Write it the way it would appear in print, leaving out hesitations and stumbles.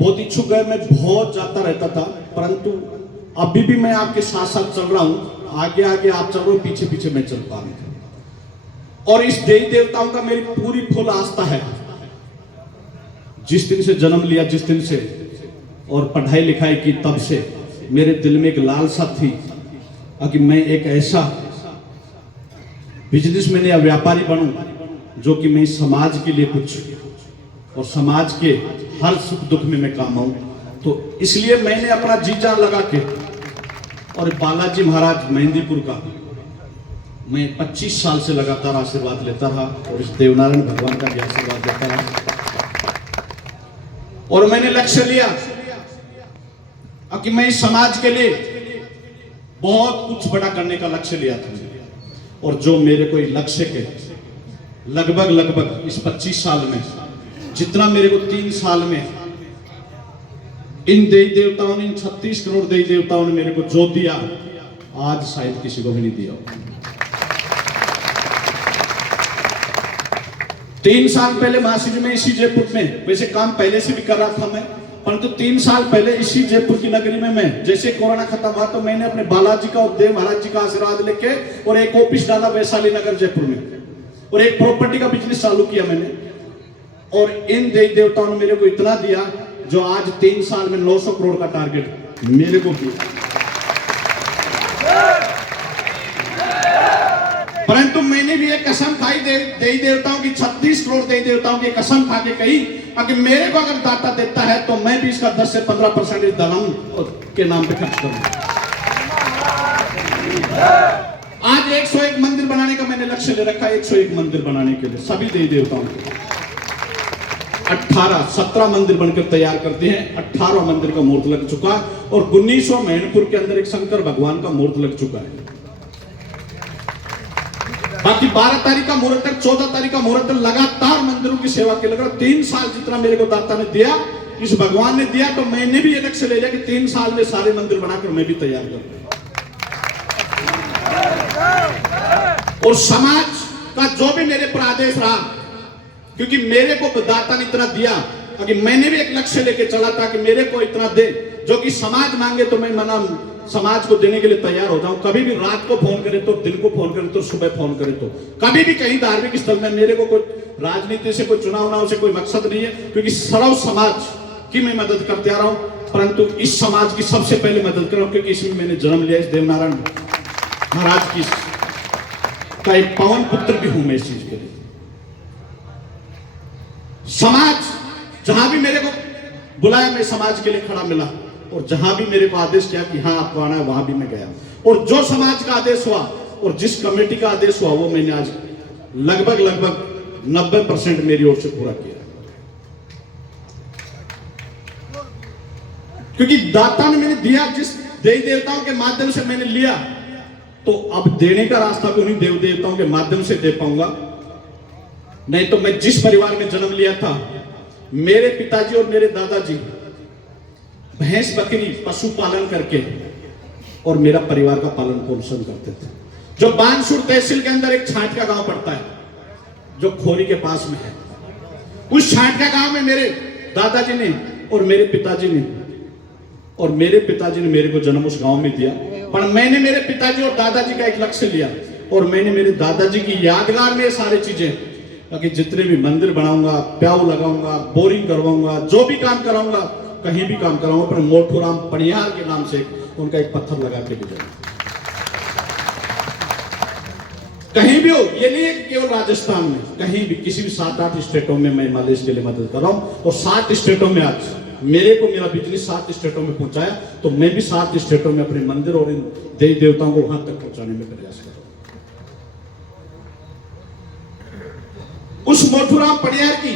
बहुत इच्छुक है, मैं बहुत जाता रहता था, परंतु अभी भी मैं आपके साथ साथ चल रहा हूं। आगे आगे आप चल रहे हो, पीछे पीछे मैं चल पा रहा हूं। और इस देवी देवताओं का मेरी पूरी फुल आस्था है। जिस दिन से जन्म लिया, जिस दिन से और पढ़ाई लिखाई की, तब से मेरे दिल में एक लालसा थी कि मैं एक ऐसा बिजनेसमैन या व्यापारी बनूं जो कि मैं समाज के लिए कुछ और समाज के हर सुख दुख में मैं काम आऊं। तो इसलिए मैंने अपना जी जान लगा के, और बालाजी महाराज मेहंदीपुर का मैं 25 साल से लगातार आशीर्वाद लेता रहा और इस देवनारायण भगवान का भी आशीर्वाद लेता रहा। और मैंने लक्ष्य लिया कि मैं इस समाज के लिए बहुत कुछ बड़ा करने का लक्ष्य लिया था। और जो मेरे को लक्ष्य के लगभग इस 25 साल में, जितना मेरे को 3 साल में इन देवी देवताओं ने, इन 36 करोड़ देवी देवताओं ने मेरे को जो दिया, आज शायद किसी को भी नहीं दिया। 3 साल पहले महाशिव में इसी जयपुर में, वैसे काम पहले से भी कर रहा था मैं, परंतु 3 साल पहले इसी जयपुर की नगरी में मैं, जैसे कोरोना खत्म हुआ तो मैंने अपने बालाजी का और देव महाराज जी का आशीर्वाद लेके और एक ऑफिस डाला वैशाली नगर जयपुर में, और एक प्रॉपर्टी का बिजनेस चालू किया मैंने। और इन देवी देवताओं ने मेरे को इतना दिया जो आज 3 साल में 900 करोड़ का टारगेट मेरे को दिया। परंतु मैंने भी एक कसम खाई, देवी देवताओं की 36 करोड़ देवी देवताओं की कसम खा के कही कि मेरे को अगर दाता देता है तो मैं भी इसका 10 से 15% इस धर्म के नाम पे खर्च करूंगा। आज 101 मंदिर बनाने का मैंने लक्ष्य ले रखा है, 101 मंदिर बनाने के लिए सभी देवी देवताओं को। 17 मंदिर बनकर तैयार करते हैं, 18 मंदिर का मुहूर्त लग चुका है, और 1900 मैनपुर के अंदर एक शंकर भगवान का मुहूर्त लग चुका है। बाकी 12 तारीख का मुहूर्त है, 14 तारीख का मुहूर्त है। लगातार मंदिरों की सेवा के लगा 3 साल जितना मेरे को दाता ने दिया, इस भगवान ने दिया, तो मैंने भी ये लक्ष्य ले लिया कि 3 साल में सारे मंदिर बनाकर मैं भी तैयार करूं। और समाज का जो भी मेरे पर आदेश रहा, क्योंकि मेरे को दाता ने इतना दिया कि मैंने भी एक लक्ष्य लेके चला था कि मेरे को इतना दे, जो कि समाज मांगे तो मैं मना समाज को देने के लिए तैयार हो जाऊं। कभी भी रात को फोन करे तो, दिन को फोन करे तो, सुबह फोन करे तो, कभी भी कहीं धार्मिक स्थल में, मेरे को कोई राजनीति से, कोई चुनाव से कोई मकसद नहीं है, क्योंकि सर्व समाज की मैं मदद करते आ रहा हूं। परंतु इस समाज की सबसे पहले मदद कर रहा हूं, क्योंकि इसमें मैंने जन्म लिया, इस देवनारायण महाराज की का एक पवन पुत्र भी हूं मैं इस चीज के लिए। समाज जहां भी मेरे को बुलाया, मैं समाज के लिए खड़ा मिला, और जहां भी मेरे को आदेश किया कि हाँ आपको आना है, वहां भी मैं गया। और जो समाज का आदेश हुआ और जिस कमेटी का आदेश हुआ, वो मैंने आज लगभग 90% मेरी ओर से पूरा किया। क्योंकि दाता ने मैंने दिया, जिस देवी देवताओं के माध्यम से मैंने लिया, तो अब देने का रास्ता भी उन्हीं देव देवताओं के माध्यम से दे पाऊंगा। नहीं तो मैं जिस परिवार में जन्म लिया था, मेरे पिताजी और मेरे दादाजी भैंस बकरी पशुपालन करके और मेरा परिवार का पालन पोषण करते थे। जो बानसूर तहसील के अंदर एक छाट का गांव पड़ता है, जो खोरी के पास में है, उस छाट का गांव में मेरे दादाजी ने और मेरे पिताजी ने मेरे को जन्म उस गांव में दिया। पर मैंने मेरे पिताजी और दादाजी का एक लक्ष्य लिया, और मैंने मेरे दादाजी की यादगार में ये सारी चीजें, ताकि जितने भी मंदिर बनाऊंगा, प्याऊ लगाऊंगा, बोरिंग करवाऊंगा, जो भी काम कराऊंगा, कहीं भी काम कराऊंगा, पर मोठूराम पनियार के नाम से उनका एक पत्थर लगा के भी जाऊंगा। कहीं भी हो, ये नहीं है कि केवल राजस्थान में, कहीं भी, किसी भी 7-8 स्टेटों में मैं मलेश के लिए मदद कर रहा हूं। और 7 स्टेटों में आज मेरे को मेरा बिजनेस 7 स्टेटों में पहुंचाया, तो मैं भी 7 स्टेटों में अपने मंदिर और इन देवी देवताओं को वहां तक पहुंचाने में प्रयास कर रहा हूं। उस मोठूराम पनियार की